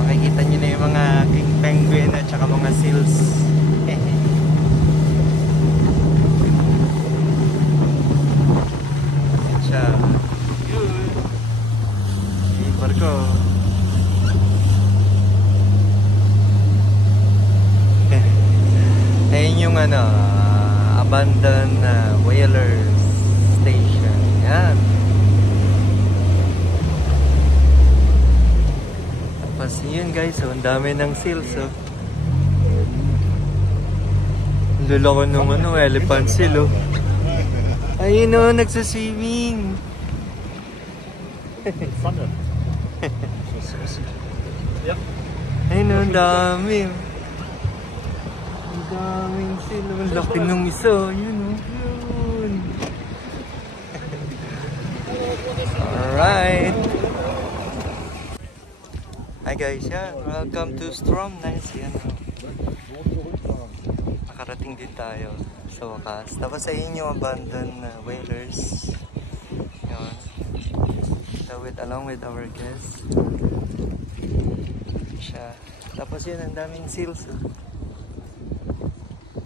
Makikita nyo na yung mga king penguin at saka mga seals. Yan siya. Yun. Yung barko. Ayun yung abandoned whalers station. Yan. Tapos yun guys, ang dami ng seals. Luloko nung elephant seal. Ayun nagsaswimming. Ayun ang dami. Ang daming seal. Ang laki nung isa. Yun. Alright. Hi guys, welcome to Stromness. Nakarating din tayo sa wakas. Tapos sa inyo abandoned whalers. Yan. Along with our guests. Siya. Tapos yun, ang daming seals.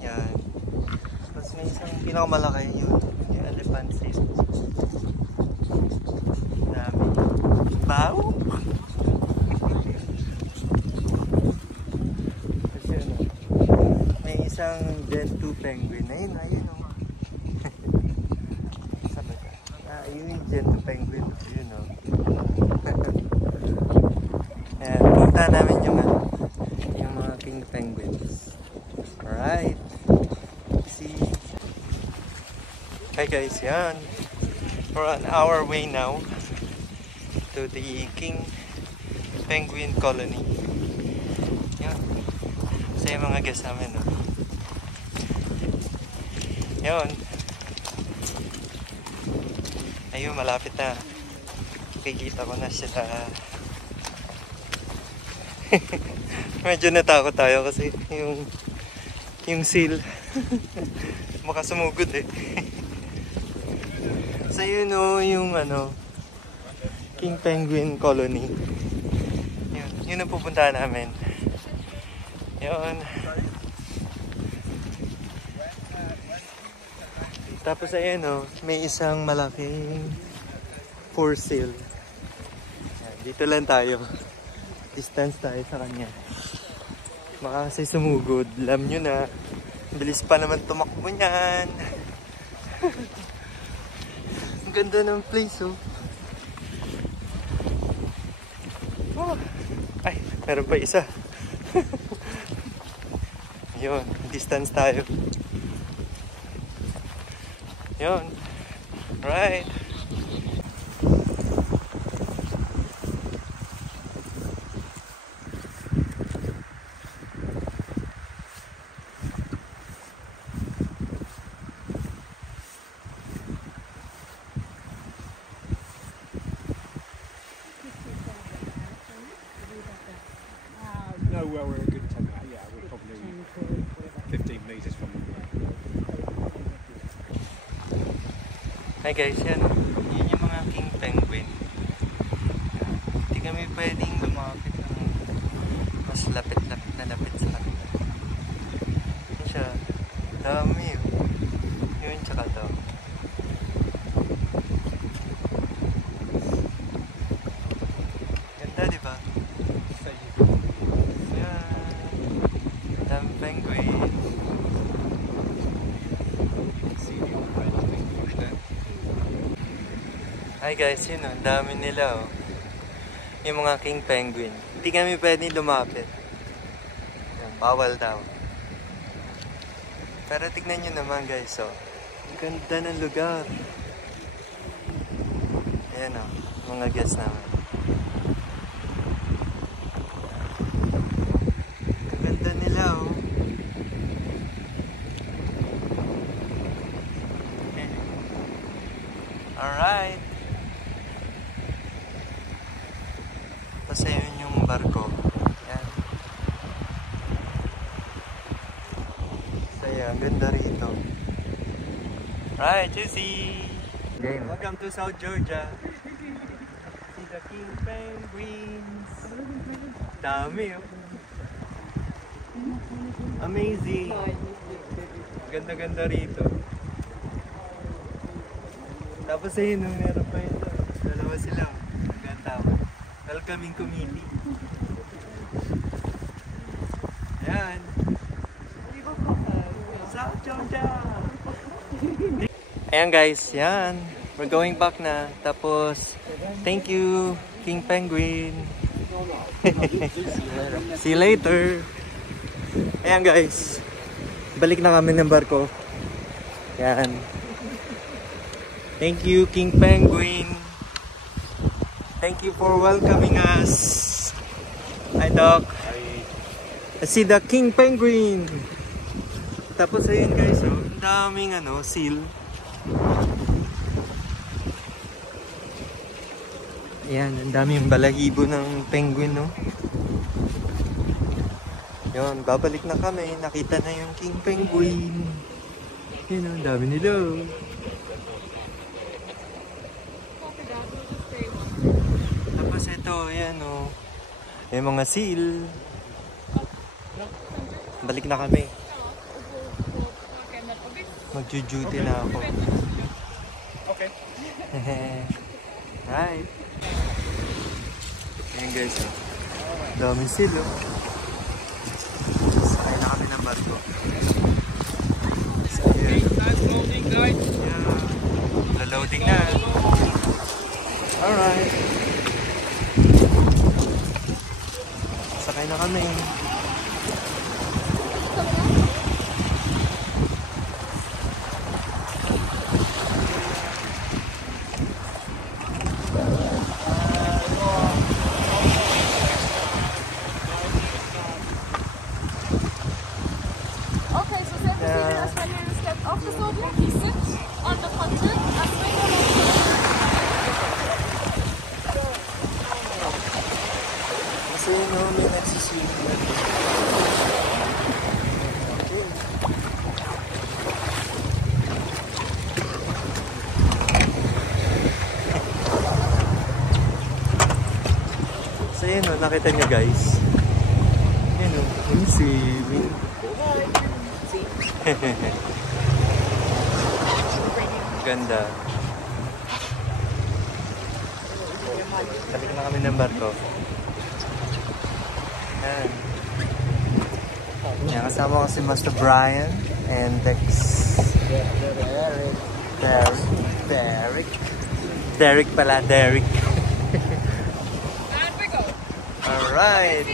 Yan. Tapos may isang pinakamalaki yun. Yung elephant seal. Dami. Bao! Isang Gen 2 penguin. Ayun sabi ka. Yun yung Gen 2 penguin. Yun Ayan, punta namin yung mga king penguins. Alright. See. Hi guys, yan. We're on our way now to the king penguin colony. Yan. Sa yung mga guests namin, Yun. Ayun, malapit na. Kikita ko na sila. Medyo natakot tayo kasi yung seal baka sumugod So yun yung king penguin colony. Yun ang pupuntahan namin. Yun. Tapos ayan may isang malaking for sale. Dito lang tayo. Distance tayo sa kanya. Baka kasi sumugod. Alam nyo na. Bilis pa naman tumakbo niyan. Ang ganda ng place Ay, meron pa isa. Yun, distance tayo. Yun. Right. No, well, we're a good 10 minutes. Yeah, we're probably 15 meters from them. Hi guys, yan yung mga king penguin. Hindi kami pwedeng lumapit ng mas lapit-lapit na lapit sa kanila. Yan siya. Dami yun tsaka daw. Ganda diba? penguin. See the old red thing pushed there. Hi guys, yun o, ang dami nila o. Yung mga king penguin. Hindi kami pwede lumapit. Yan, bawal daw. Pero tignan nyo naman guys o. Ang ganda ng lugar. Ayan o, mga guests namin. Ang ganda nila o. Alright. Tapos ayun yung barko. Yan. Saya, ang ganda rito. Right, Juicy! Welcome to South Georgia. See the king penguins. Dami oh. Amazing. Ganda-ganda rito. Tapos ayun, meron pa ito. Dalawa sila. Nagkatawa. Welcoming committee. Ayan. South Georgia! Ayan guys, yan. We're going back na. Tapos, thank you, King Penguin. See you later. Ayan guys. Balik na kami ng barko. Yan. Thank you, King Penguin. Thank you for welcoming us. Hi, Doc. I see the King Penguin. Tapos ayun guys, oh, ang daming seal. Ayan, ang daming balahibo ng penguin, no? Yun, babalik na kami. Nakita na yung King Penguin. Yun, ang dami nila. Tapos ito, ayan, oh. May mga seal. Balik na kami. Magju-duty na ako. Okay. Right. Ayan guys, oh. Daming seal, oh. Sakay na kami ng barko. So, yeah. Yeah. Loading na. Alright. Sakay na kami. Kasi no, may nagsiswimming na dito. Okay. So yun o, nakita nyo guys. Yun o, yung swimming. Ganda. Balik na kami ng barko. Yan. Yan, kasama ko si Master Brian and Dex. Derek pala, Derek. Alright.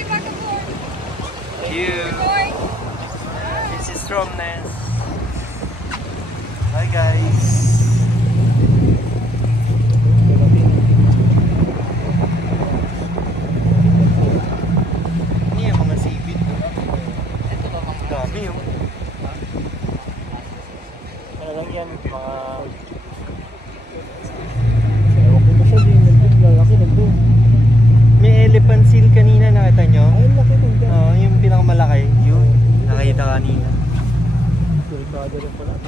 Cute. This is Stromness. Hi guys. Yan, mga... Ewan ko pa siya din, lalaki nandun. May elephant seal kanina, nakita nyo? Ay, laki nandun. Oo, yung pinakamalaki. Yun, nakita kanina. Delikado rin pala,